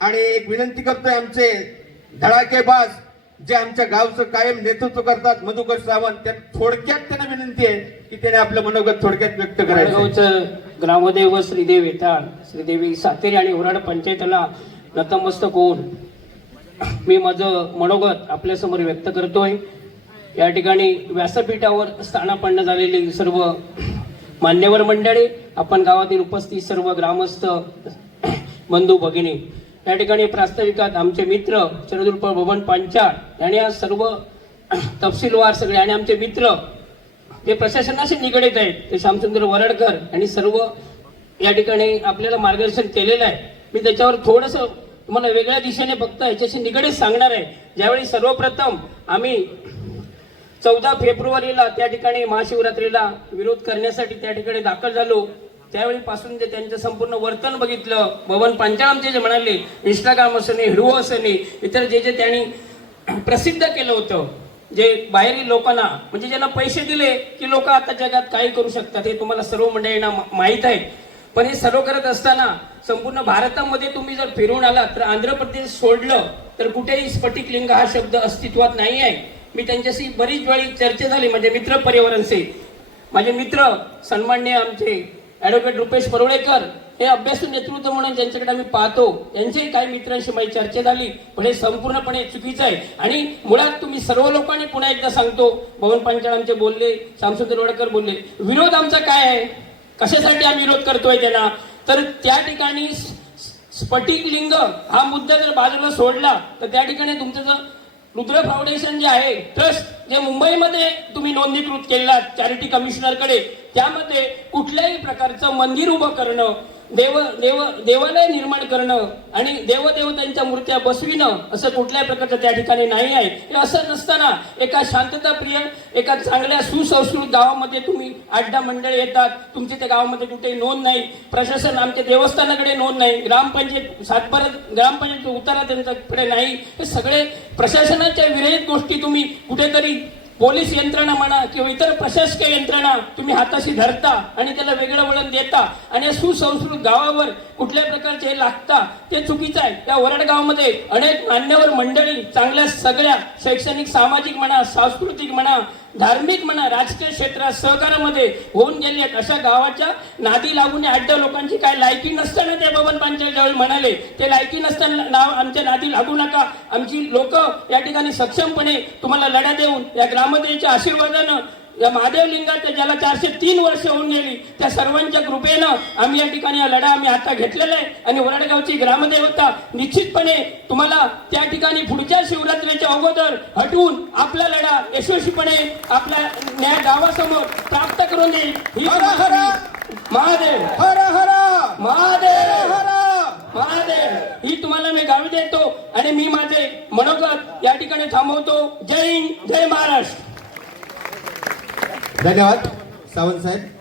आणि एक विनंती करतोय आमचे धडाकेबाज जे आमच्या गावचं कायम नेतृत्व करतात मधुकर सावंत, त्या थोडक्यात त्यांना विनंती आहे की त्याने आपलं मनोगत थोडक्यात व्यक्त करायचं. ग्रामदेव श्रीदेव येताळ, श्रीदेवी सातेरी आणि ओराड पंचायतीला नतमस्तक होऊन मी माझं मनोगत आपल्यासमोर व्यक्त करतोय. या ठिकाणी व्यासपीठावर स्थानापन्न झालेली सर्व मान्यवर मंडळी, आपण गावातील उपस्थित सर्व ग्रामस्थ बंधू भगिनी, या ठिकाणी प्रास्ताविकात आमचे मित्र शरदुर्फ बबन पांचाळ यांनी आज सर्व तपशीलवार सगळे आणि आमचे मित्र जे प्रशासनाशी निगडीत आहेत ते श्यामचंद्र वरडकर यांनी सर्व या ठिकाणी आपल्याला मार्गदर्शन केलेलं आहे. मी त्याच्यावर थोडंसं तुम्हाला वेगळ्या दिशेने फक्त ह्याच्याशी निगडीत सांगणार आहे. ज्यावेळी सर्वप्रथम आम्ही 14 फेब्रुवारीला त्या ठिकाणी महाशिवरात्रीला विरोध करण्यासाठी त्या ठिकाणी दाखल झालो, त्यावेळी पासून जे त्यांचं संपूर्ण वर्तन बघितलं, बबन पांचाळ आमचे जे म्हणाले इंस्टाग्राम असणे, हिडो असणे, इतर जे जे त्यांनी प्रसिद्ध केलं होतं, जे बाहेरील लोकांना म्हणजे ज्यांना पैसे दिले की लोक आता जगात काही करू शकतात, हे तुम्हाला सर्व मंडळींना माहीत आहे. पण हे सर्व करत असताना संपूर्ण भारतामध्ये तुम्ही जर फिरून आलात तर आंध्र प्रदेश सोडलं तर कुठेही स्फटिकलिंग हा शब्द अस्तित्वात नाही आहे. मी त्यांच्याशी बरीच वेळी चर्चा झाली, म्हणजे मित्र परिवारांचे. माझे मित्र सन्माननीय आमचे ॲडव्होकेट रुपेश परुळेकर हे अभ्यासू नेतृत्व म्हणून ज्यांच्याकडे आम्ही पाहतो, त्यांच्याही काही मित्रांशी माझी चर्चा झाली, पण हे संपूर्णपणे चुकीचं आहे. आणि मुळात तुम्ही सर्व लोकांनी पुन्हा एकदा सांगतो, बबन पांचाळ आमचे बोलले, श्यामचंद्र वरडकर बोलले, विरोध आमचा काय आहे, कशासाठी आम्ही विरोध करतोय त्यांना, तर त्या ठिकाणी स्फटिकलिंग हा मुद्दा जर बाजूला सोडला तर त्या ठिकाणी तुमचं जर रुद्र फाउंडेशन जे आहे ट्रस्ट, जे मुंबईमध्ये तुम्ही नोंदणीकृत केलेला चॅरिटी कमिशनरकडे, त्यामध्ये कुठल्याही प्रकारचं मंदिर उभं करणं, देवालय निर्माण करणं आणि देवदेवतांच्या मूर्त्या बसविणं असं कुठल्याही प्रकारचं त्या ठिकाणी नाही आहे. हे असं नसताना एका शांतताप्रिय, एका चांगल्या सुसंस्कृत गावामध्ये तुम्ही 8-10 मंडळी येतात, तुमच्या त्या गावामध्ये कुठेही नोंद नाही, प्रशासन आमच्या देवस्थानाकडे नोंद नाही, ग्रामपंचायत सातबारा ग्रामपंचायत उतारा त्यांच्याकडे नाही, हे सगळे प्रशासनाच्या विरहित गोष्टी तुम्ही कुठेतरी पोलीस यंत्रणा म्हणा किंवा इतर प्रशासकीय यंत्रणा तुम्ही हाताशी धरता आणि त्याला वेगळं वळण देता आणि सुसंस्कृत गावावर कुठल्या प्रकारचे हे लागता, ते चुकीचं आहे. त्या वरड गावामध्ये अनेक मान्यवर मंडळी चांगल्या सगळ्या शैक्षणिक, सामाजिक म्हणा, सांस्कृतिक म्हणा, धार्मिक म्हणा, राजकीय क्षेत्रात सहकारामध्ये होऊन गेले आहेत. अशा गावाच्या नादी लागून 8-10 लोकांची काय लायकी नसताना ते बबन पांचाळ ज्यावेळी म्हणाले, ते लायकी नसताना नाव आमच्या नादी लागू नका, आमची लोक या ठिकाणी सक्षमपणे तुम्हाला लढा देऊन या ग्रामदेवीच्या आशीर्वादानं, या महादेव लिंगात ज्याला 403 वर्ष होऊन गेली, त्या सर्वांच्या कृपेनं आम्ही या ठिकाणी हा लढा आम्ही आता घेतलेला आहे. आणि वरडगावची ग्रामदेवता निश्चितपणे तुम्हाला त्या ठिकाणी पुढच्या शिवरात्रीच्या अगोदर हटवून आपला लढा यशस्वीपणे आपल्या न्याय गावासमोर प्राप्त करून देईल. ही महादेव हर हर महादेव महादेव ही तुम्हाला मी गावी देतो आणि मी माझे मनोगत या ठिकाणी थांबवतो. जय हिंद, जय महाराष्ट्र. धन्यवाद सावंत साहेब.